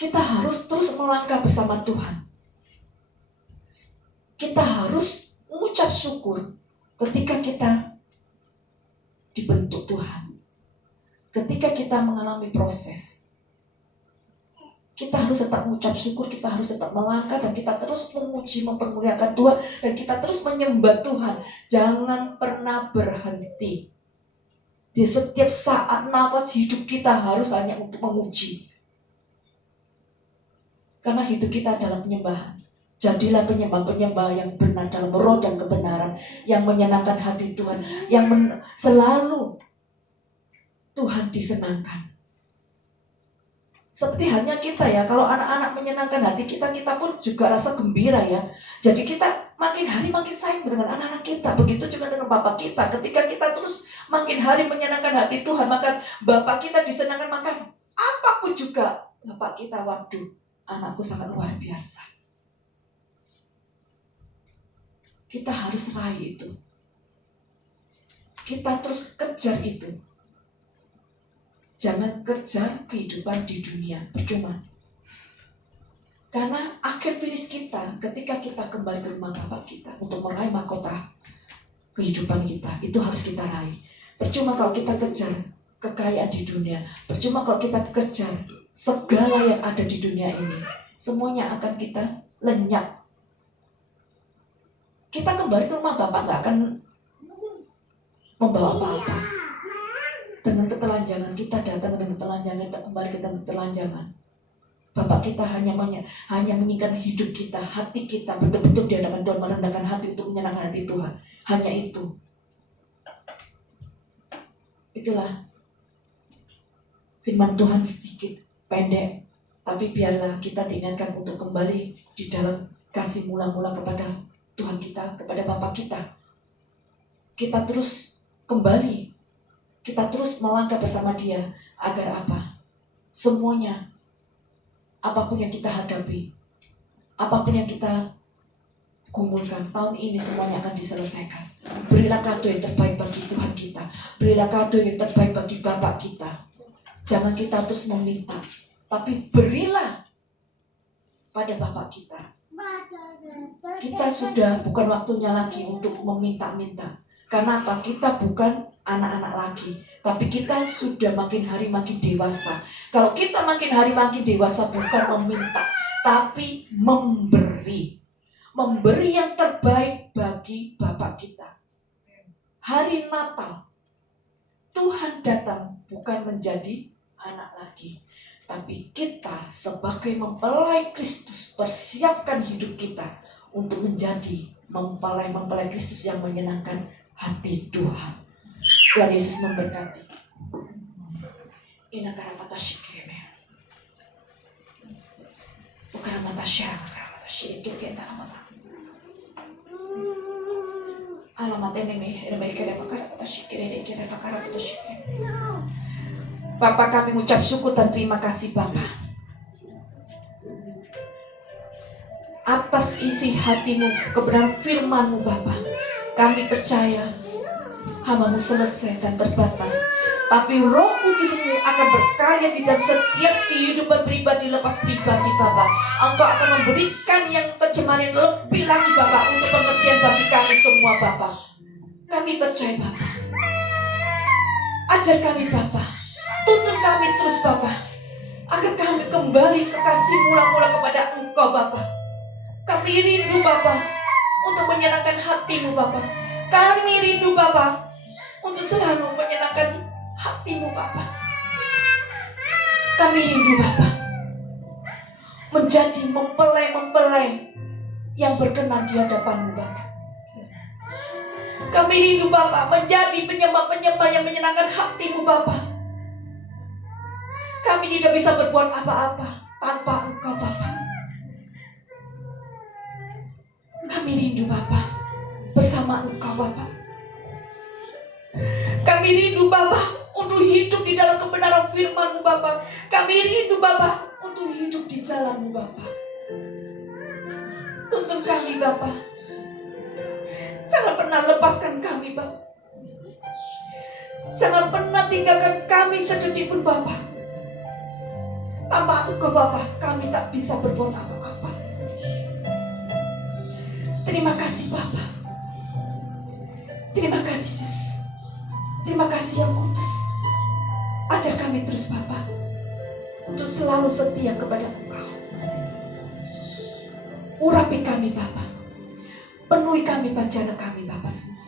Kita harus terus melangkah bersama Tuhan. Kita harus mengucap syukur ketika kita dibentuk Tuhan. Ketika kita mengalami proses. Kita harus tetap mengucap syukur, kita harus tetap melangkah, dan kita terus memuji, mempermuliakan Tuhan, dan kita terus menyembah Tuhan. Jangan pernah berhenti. Di setiap saat nafas hidup kita harus hanya untuk memuji. Karena hidup kita adalah penyembahan. Jadilah penyembah-penyembah yang benar dalam roh dan kebenaran, yang menyenangkan hati Tuhan, yang selalu Tuhan disenangkan. Seperti halnya kita ya, kalau anak-anak menyenangkan hati kita, kita pun juga rasa gembira ya. Jadi kita makin hari makin sayang dengan anak-anak kita. Begitu juga dengan Bapak kita. Ketika kita terus makin hari menyenangkan hati Tuhan, maka Bapak kita disenangkan, maka apapun juga Bapak kita, waduh, anakku sangat luar biasa. Kita harus raih itu. Kita terus kejar itu. Jangan kejar kehidupan di dunia, percuma. Karena akhir finish kita, ketika kita kembali ke rumah Bapak kita untuk meraih mahkota kehidupan kita, itu harus kita raih. Percuma kalau kita kejar kekayaan di dunia, percuma kalau kita kejar segala yang ada di dunia ini, semuanya akan kita lenyap. Kita kembali ke rumah Bapak nggak akan membawa apa-apa. Dengan ketelanjangan kita datang dengan ketelanjangan, kita kembali ke ketelanjangan. Bapak kita hanya menginginkan hidup kita, hati kita betul-betul di hadapan Tuhan, merendahkan hati untuk menyenangkan hati Tuhan. Hanya itu. Itulah firman Tuhan sedikit pendek, tapi biarlah kita diingatkan untuk kembali di dalam kasih mula-mula kepada Tuhan kita, kepada Bapak kita. Kita terus kembali. Kita terus melangkah bersama Dia agar apa? Semuanya, apapun yang kita hadapi, apapun yang kita kumpulkan tahun ini, semuanya akan diselesaikan. Berilah kado yang terbaik bagi Tuhan kita. Berilah kado yang terbaik bagi Bapak kita. Jangan kita terus meminta, tapi berilah pada Bapak kita. Kita sudah bukan waktunya lagi untuk meminta-minta. Karena apa? Kita bukan anak-anak lagi, tapi kita sudah makin hari makin dewasa. Kalau kita makin hari makin dewasa, bukan meminta, tapi memberi. Memberi yang terbaik bagi Bapak kita. Hari Natal, Tuhan datang bukan menjadi anak lagi, tapi kita sebagai mempelai Kristus persiapkan hidup kita untuk menjadi mempelai Kristus yang menyenangkan hati Tuhan. Tuhan Yesus memberkati. Ina karamata shikeme. Karamata syara, karamata shikeme, karamata. Alamat ini mereka karamata shikeme, karamata shikeme. Bapak, kami mengucap syukur dan terima kasih Bapak atas isi hatimu, kebenaran firman-Mu Bapak. Kami percaya hamba-Mu selesai dan terbatas, tapi Roh Kudus-Mu akan berkarya di dalam setiap kehidupan pribadi lepas pribadi Bapak. Engkau akan memberikan yang terjemahan yang lebih lagi Bapak, untuk pengertian bagi kami semua Bapak. Kami percaya Bapak. Ajar kami Bapak, tuntun kami terus Bapak, agar kami kembali ke kasih mula-mula kepada Engkau Bapak. Kami rindu Bapak untuk menyenangkan hati-Mu Bapak. Kami rindu Bapak untuk selalu menyenangkan hati-Mu Bapak. Kami rindu Bapak menjadi mempelai-mempelai yang berkenan di hadapan-Mu Bapa. Kami rindu Bapa menjadi penyembah-penyembah yang menyenangkan hati-Mu Bapa. Kami tidak bisa berbuat apa-apa tanpa Engkau Bapa. Kami rindu Bapa bersama Engkau Bapa. Kami rindu Bapa untuk hidup di dalam kebenaran firman-Mu Bapa. Kami rindu Bapa untuk hidup di jalan-Mu Bapa. Tuntun kami Bapa. Jangan pernah lepaskan kami Bapa. Jangan pernah tinggalkan kami sedetik pun Bapa. Tanpa Engkau Bapa, kami tak bisa berbuat apa-apa. Terima kasih Bapa. Terima kasih Yesus. Terima kasih Yang Kudus. Ajar kami terus Bapa untuk selalu setia kepada Engkau. Urapi kami Bapa. Penuhi kami bacaan kami Bapa semua.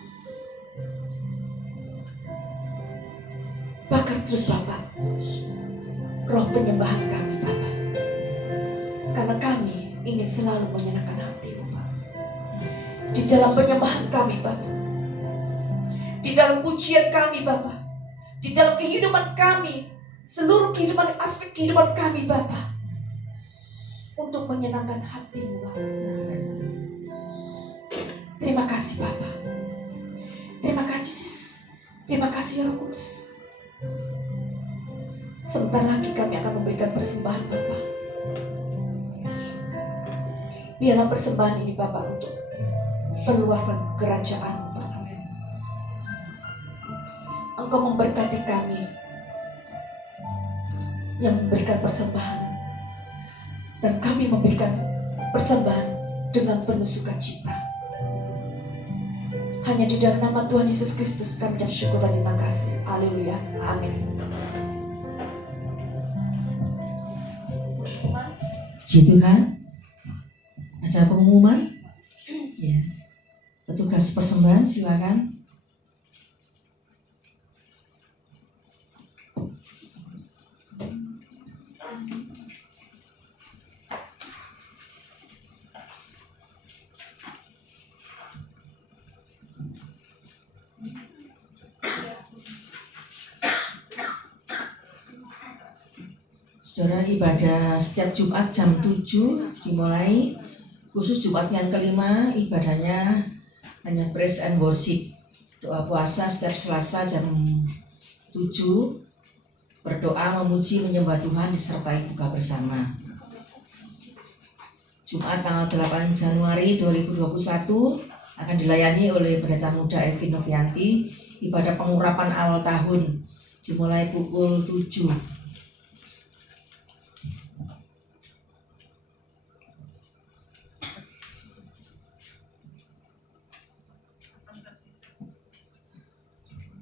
Bakar terus Bapa roh penyembahan kami Bapa. Karena kami ingin selalu menyenangkan hati-Mu Bapa. Di dalam penyembahan kami Bapa. Di dalam pujian kami Bapa. Di dalam kehidupan kami. Seluruh kehidupan, aspek kehidupan kami Bapa. Untuk menyenangkan hati-Mu Bapa. Terima kasih Bapa. Terima kasih. Terima kasih Roh Kudus. Sebentar lagi kami akan memberikan persembahan Bapa. Biarlah persembahan ini Bapa untuk perluasan kerajaan Bapa. Engkau memberkati kami yang memberikan persembahan, dan kami memberikan persembahan dengan penuh sukacita. Hanya di dalam nama Tuhan Yesus Kristus kami ucap syukur dan terima kasih. Haleluya. Amin. Puji Tuhan. Ada pengumuman? Ya. Petugas persembahan silakan. Saudara, ibadah setiap Jumat jam 7 dimulai. Khusus Jumat yang kelima, ibadahnya hanya praise and worship. Doa puasa setiap Selasa jam 7. Berdoa, memuji, menyembah Tuhan disertai buka bersama. Jumat tanggal 8 Januari 2021 akan dilayani oleh Pendeta Muda Evi Novianti. Ibadah pengurapan awal tahun dimulai pukul 7.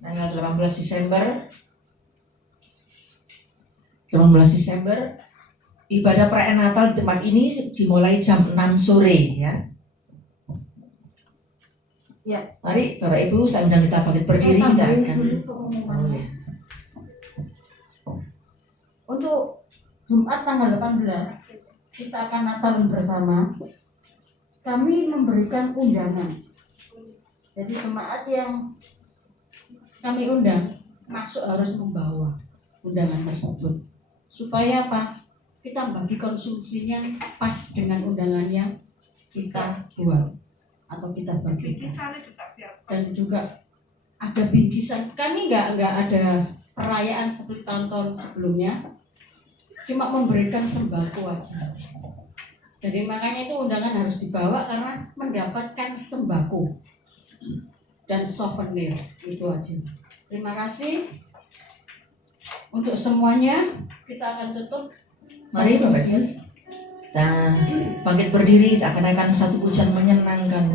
Tanggal 18 Desember ibadah perayaan Natal di tempat ini dimulai jam 6 sore ya. Ya, mari Bapak Ibu, saya undang kita bangkit berdiri, kita akan Untuk Jumat tanggal 18 kita akan Natal bersama. Kami memberikan undangan. Jadi jemaat yang kami undang masuk harus membawa undangan tersebut. Supaya apa? Kita bagi konsumsinya pas dengan undangannya kita buat atau kita bagikan. Dan juga ada bingkisan. Kami nggak ada perayaan seperti tahun-tahun sebelumnya. Cuma memberikan sembako aja. Jadi makanya itu undangan harus dibawa karena mendapatkan sembako dan souvenir, itu aja. Terima kasih untuk semuanya. Kita akan tutup. Mari Bapak Ibu, kita bangkit berdiri, kita akan satu pujian menyenangkan.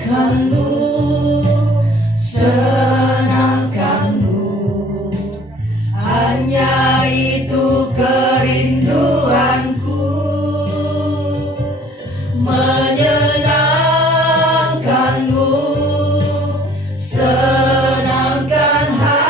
Menyenangkanmu, senangkanmu, hanya itu kerinduanku. Menyenangkanmu, senangkan hati.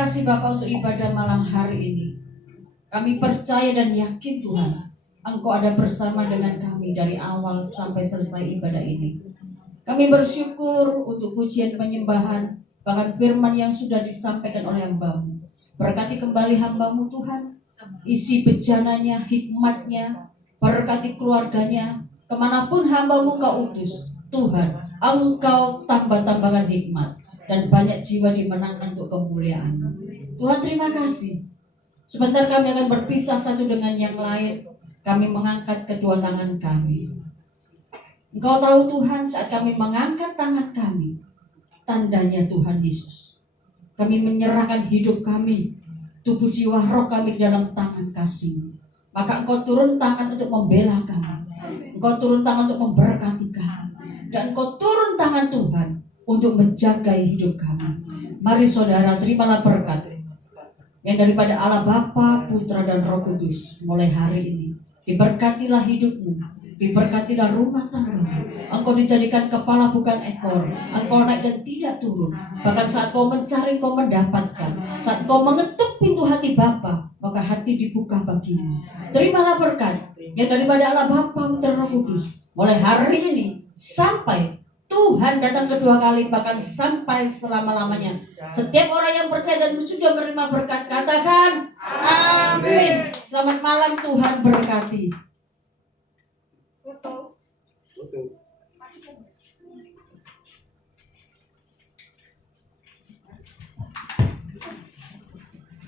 kasih Bapak untuk ibadah malam hari ini. Kami percaya dan yakin Tuhan, Engkau ada bersama dengan kami dari awal sampai selesai ibadah ini. Kami bersyukur untuk pujian penyembahan, bahkan firman yang sudah disampaikan oleh hamba-Mu. Berkati kembali hamba-Mu Tuhan, isi bejananya, hikmatnya, berkati keluarganya, kemanapun hamba-Mu Kau utus. Tuhan, Engkau tambah-tambahkan hikmat, dan banyak jiwa dimenangkan untuk kemuliaan. Tuhan, terima kasih. Sebentar kami akan berpisah satu dengan yang lain. Kami mengangkat kedua tangan kami. Engkau tahu Tuhan, saat kami mengangkat tangan kami, tandanya Tuhan Yesus. Kami menyerahkan hidup kami, tubuh jiwa roh kami dalam tangan kasih. Maka Engkau turun tangan untuk membela kami. Engkau turun tangan untuk memberkati kami. Dan Engkau turun tangan Tuhan untuk menjaga hidup kami. Mari saudara, terimalah berkat yang daripada Allah Bapa, Putra dan Roh Kudus mulai hari ini. Diberkatilah hidupmu, diberkatilah rumah tanggamu. Engkau dijadikan kepala bukan ekor. Engkau naik dan tidak turun. Bahkan saat kau mencari, kau mendapatkan. Saat kau mengetuk pintu hati Bapa, maka hati dibuka bagimu. Terimalah berkat yang daripada Allah Bapa, Putra dan Roh Kudus mulai hari ini sampai Tuhan datang kedua kali, bahkan sampai selama-lamanya. Setiap orang yang percaya dan sudah menerima berkat, katakan amin. Selamat malam, Tuhan berkati.